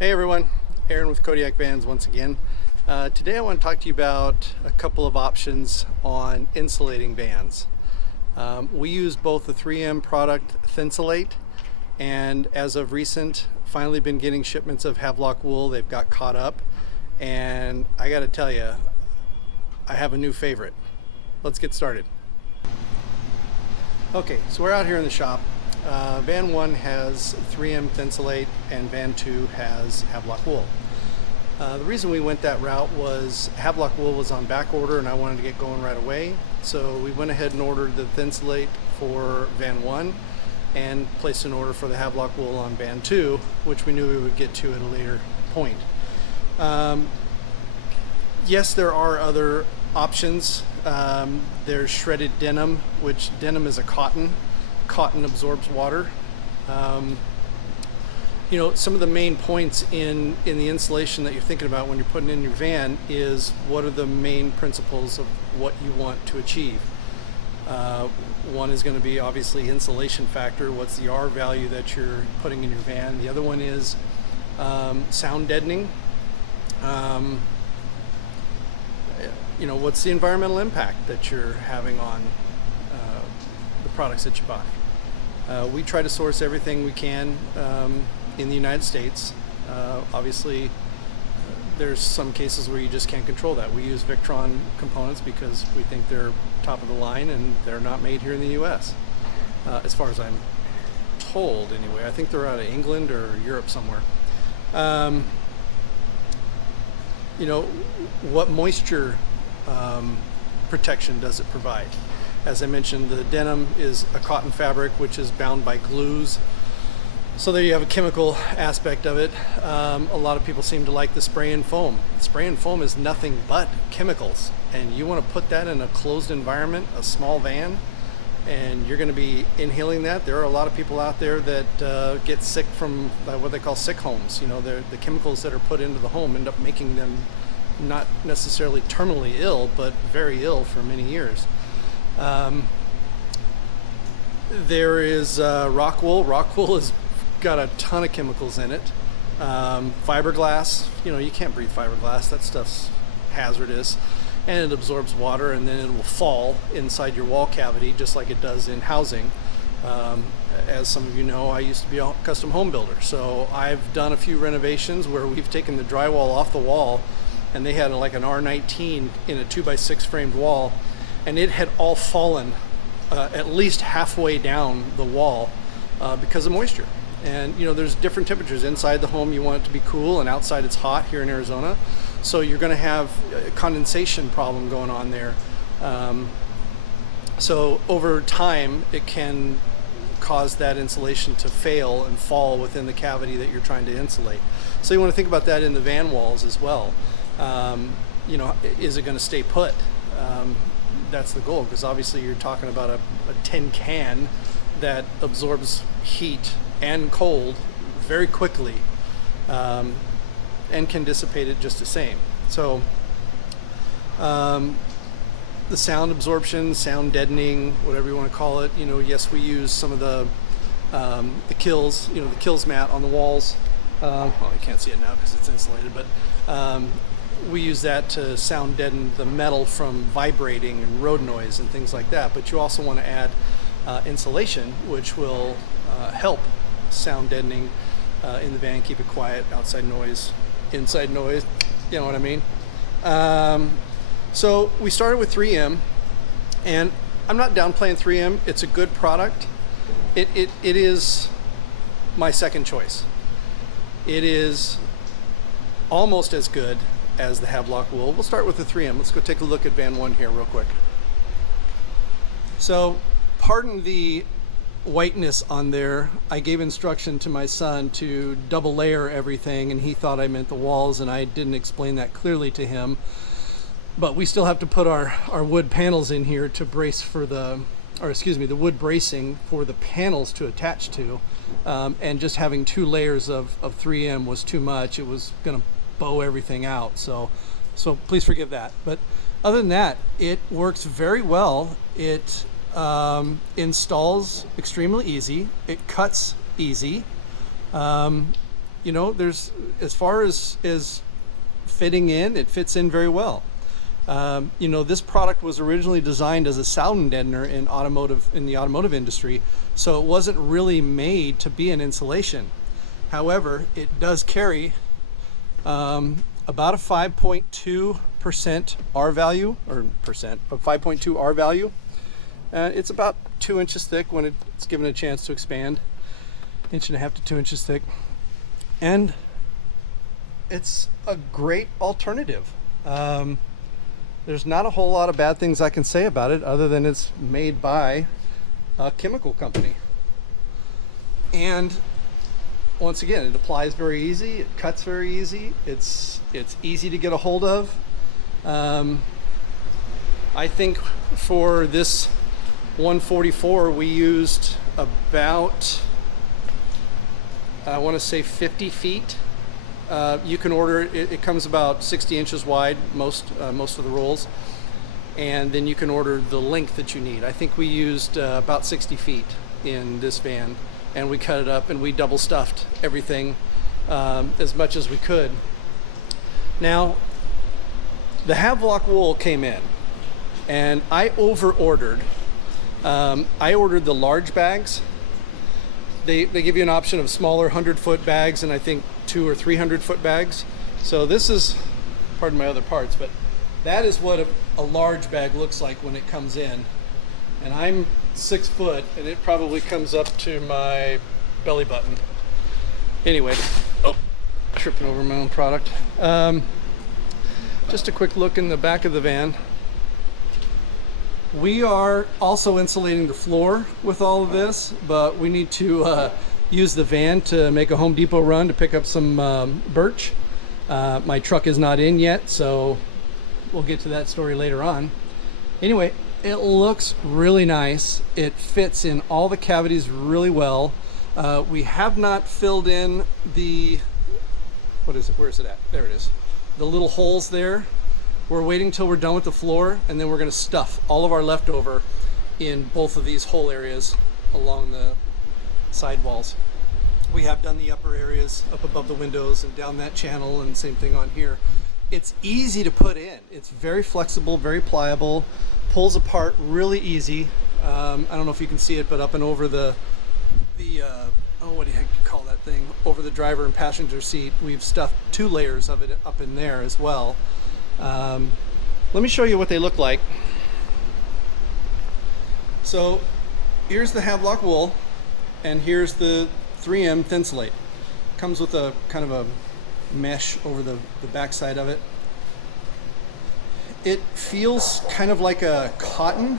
Hey everyone, Aaron with Kodiak Vans once again. Today I want to talk to you about a couple of options on insulating vans. We use both the 3M product Thinsulate, and as of recent, finally been getting shipments of Havelock wool. They've got caught up, and I got to tell you, I have a new favorite. Let's get started. Okay, so we're out here in the shop. Van 1 has 3M Thinsulate and Van 2 has Havelock wool. The reason we went that route was Havelock wool was on back order and I wanted to get going right away. So we went ahead and ordered the Thinsulate for Van 1 and placed an order for the Havelock wool on Van 2, which we knew we would get to at a later point. Yes, there are other options. There's shredded denim, which denim is a cotton. Cotton absorbs water. Some of the main points in the insulation that you're thinking about when you're putting in your van is what are the main principles of what you want to achieve. One is going to be obviously insulation factor. What's the R value that you're putting in your van? The other one is sound deadening. What's the environmental impact that you're having on the products that you buy. We try to source everything we can in the United States. Obviously, there's some cases where you just can't control that. We use Victron components because we think they're top of the line and they're not made here in the US. As far as I'm told anyway. I think they're out of England or Europe somewhere. What moisture protection does it provide? As I mentioned, the denim is a cotton fabric which is bound by glues. So there you have a chemical aspect of it. A lot of people seem to like the spray and foam. Spray and foam is nothing but chemicals. And you want to put that in a closed environment, a small van, and you're going to be inhaling that. There are a lot of people out there that get sick from what they call sick homes. The chemicals that are put into the home end up making them not necessarily terminally ill, but very ill for many years. There is rock wool. Rock wool has got a ton of chemicals in it. Fiberglass, you can't breathe fiberglass. That stuff's hazardous, and it absorbs water, and then it will fall inside your wall cavity just like it does in housing. As some of you know, I used to be a custom home builder, so I've done a few renovations where we've taken the drywall off the wall, and they had like an R19 in a 2x6 framed wall, and it had all fallen at least halfway down the wall because of moisture. And there's different temperatures. Inside the home you want it to be cool, and outside it's hot here in Arizona, so you're going to have a condensation problem going on there. So over time it can cause that insulation to fail and fall within the cavity that you're trying to insulate. So you want to think about that in the van walls as well. Is it going to stay put? That's the goal, because obviously you're talking about a tin can that absorbs heat and cold very quickly, and can dissipate it just the same. So the sound absorption, sound deadening, whatever you want to call it, yes, we use some of the kills, the kills mat on the walls. Well, you can't see it now because it's insulated, but we use that to sound deaden the metal from vibrating and road noise and things like that. But you also want to add insulation, which will help sound deadening in the van, keep it quiet, outside noise, inside noise, you know what I mean? So we started with 3M, and I'm not downplaying 3M. It's a good product. It is my second choice. It is almost as good as the Havelock wool. We'll start with the 3M. Let's go take a look at Van 1 here real quick. So pardon the whiteness on there. I gave instruction to my son to double layer everything, and he thought I meant the walls, and I didn't explain that clearly to him. But we still have to put our wood panels in here to brace for the wood bracing for the panels to attach to. And just having 2 layers of 3M was too much. It was going to bow everything out. So please forgive that. But other than that, it works very well. It installs extremely easy. It cuts easy. you know, there's, as far as fitting in, it fits in very well. You know, this product was originally designed as a sound deadener in the automotive industry, so it wasn't really made to be an insulation. However, it does carry about a 5.2% R value, or percent, of 5.2 R value. It's about 2 inches thick when it's given a chance to expand, 1.5 to 2 inches thick, and it's a great alternative. There's not a whole lot of bad things I can say about it other than it's made by a chemical company. And once again, it applies very easy, it cuts very easy, it's easy to get a hold of. I think for this 144 we used about, I want to say 50 feet. You can order it. It comes about 60 inches wide, most of the rolls, and then you can order the length that you need. I think we used about 60 feet in this van, and we cut it up and we double stuffed everything as much as we could. Now, the Havelock wool came in, and I over-ordered. I ordered the large bags. They give you an option of smaller 100-foot bags and I think 200 or 300-foot bags. So this is, pardon my other parts, but that is what a large bag looks like when it comes in. And I'm 6 foot, and it probably comes up to my belly button. Anyway, tripping over my own product. Just a quick look in the back of the van. We are also insulating the floor with all of this, but we need to use the van to make a Home Depot run to pick up some birch. My truck is not in yet, so we'll get to that story later on. Anyway, it looks really nice. It fits in all the cavities really well. We have not filled in the, what is it? Where is it at? There it is. The little holes there. We're waiting till we're done with the floor, and then we're going to stuff all of our leftover in both of these hole areas along the side walls. We have done the upper areas up above the windows and down that channel, and same thing on here. It's easy to put in. It's very flexible, very pliable, pulls apart really easy. I don't know if you can see it, but up and over the what do you call that thing? Over the driver and passenger seat, we've stuffed 2 layers of it up in there as well. Let me show you what they look like. So here's the Havelock wool, and here's the 3M Thinsulate. Comes with a kind of a mesh over the back side of it. It feels kind of like a cotton.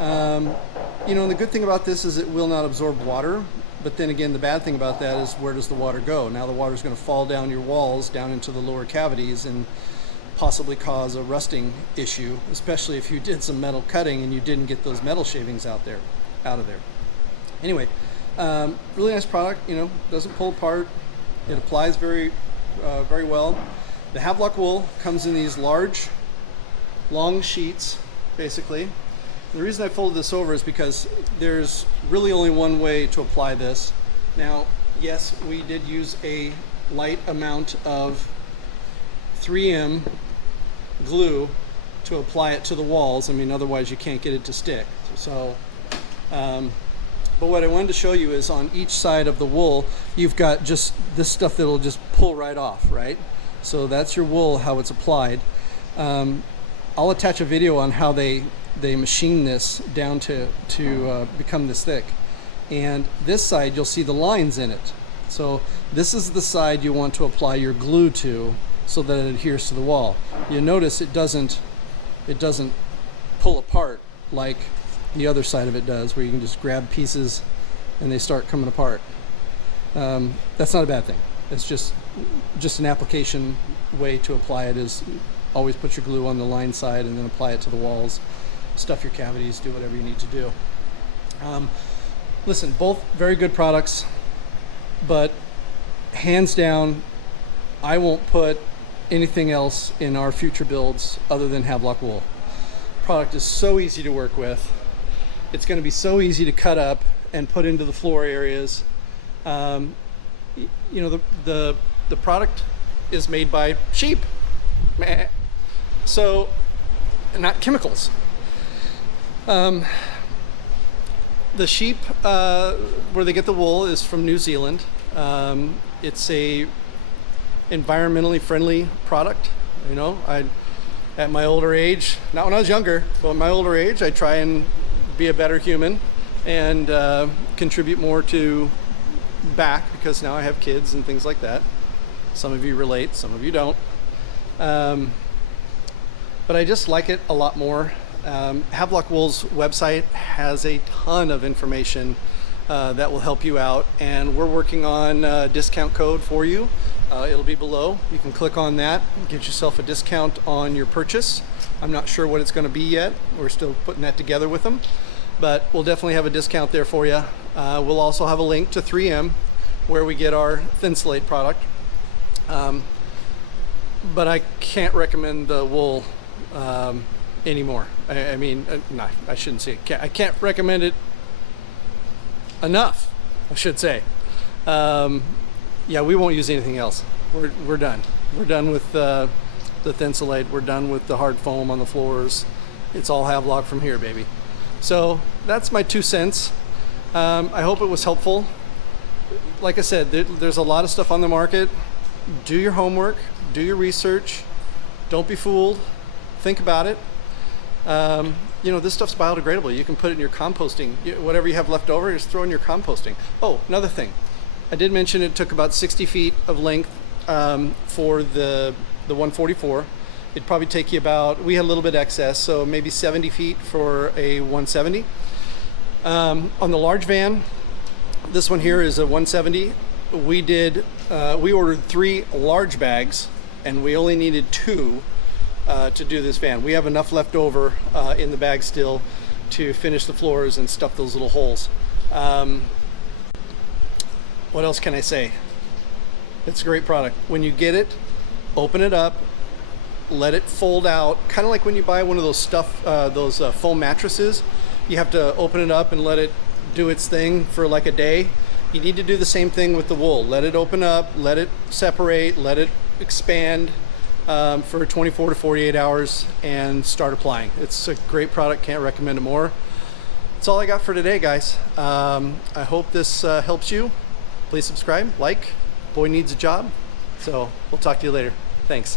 You know, the good thing about this is it will not absorb water, but then again, the bad thing about that is, where does the water go? Now the water is going to fall down your walls, down into the lower cavities, and possibly cause a rusting issue, especially if you did some metal cutting and you didn't get those metal shavings out of there. Anyway, really nice product. You know, doesn't pull apart. It applies very well. The Havelock wool comes in these large, long sheets, basically. The reason I folded this over is because there's really only one way to apply this. Now, yes, we did use a light amount of 3M glue to apply it to the walls. I mean, otherwise you can't get it to stick. So, but what I wanted to show you is on each side of the wool, you've got just this stuff that'll just pull right off, right? So that's your wool, how it's applied. I'll attach a video on how they machine this down to become this thick. And this side, you'll see the lines in it. So this is the side you want to apply your glue to, so that it adheres to the wall. You notice it doesn't pull apart like the other side of it does, where you can just grab pieces and they start coming apart. That's not a bad thing. It's just an application way to apply it is always put your glue on the line side and then apply it to the walls, stuff your cavities, do whatever you need to do. Listen, both very good products, but hands down, I won't put anything else in our future builds other than Havelock wool. Product is so easy to work with. It's going to be so easy to cut up and put into the floor areas. you know, the product is made by sheep. Meh. So, not chemicals. The sheep, where they get the wool, is from New Zealand. It's a environmentally friendly product. You know, at my older age, not when I was younger, but at my older age, I try and be a better human and contribute more to back, because now I have kids and things like that. Some of you relate, some of you don't. But I just like it a lot more. Havelock Wool's website has a ton of information that will help you out, and we're working on a discount code for you. It'll be below. You can click on that, get yourself a discount on your purchase. I'm not sure what it's going to be yet. We're still putting that together with them, but we'll definitely have a discount there for you. We'll also have a link to 3M where we get our Thinsulate product. But I can't recommend the wool anymore. I mean, no, I shouldn't say it. I can't recommend it enough, I should say. Yeah, we won't use anything else. We're done. We're done with the Thinsulate. We're done with the hard foam on the floors. It's all Havelock from here, baby. So that's my 2 cents. I hope it was helpful. Like I said, there's a lot of stuff on the market. Do your homework. Do your research. Don't be fooled. Think about it. You know, this stuff's biodegradable. You can put it in your composting. Whatever you have left over, just throw in your composting. Oh, another thing. I did mention it took about 60 feet of length for the 144. It'd probably take you about, we had a little bit excess, so maybe 70 feet for a 170. On the large van, this one here is a 170. We ordered 3 large bags, and we only needed 2 to do this van. We have enough left over in the bag still to finish the floors and stuff those little holes. What else can I say? It's a great product. When you get it, open it up, let it fold out, kind of like when you buy one of those foam mattresses. You have to open it up and let it do its thing for like a day. You need to do the same thing with the wool. Let it open up, let it separate, let it expand for 24 to 48 hours and start applying. It's a great product. Can't recommend it more. That's all I got for today, guys. I hope this helps you. Please subscribe, like. Boy needs a job. So we'll talk to you later. Thanks.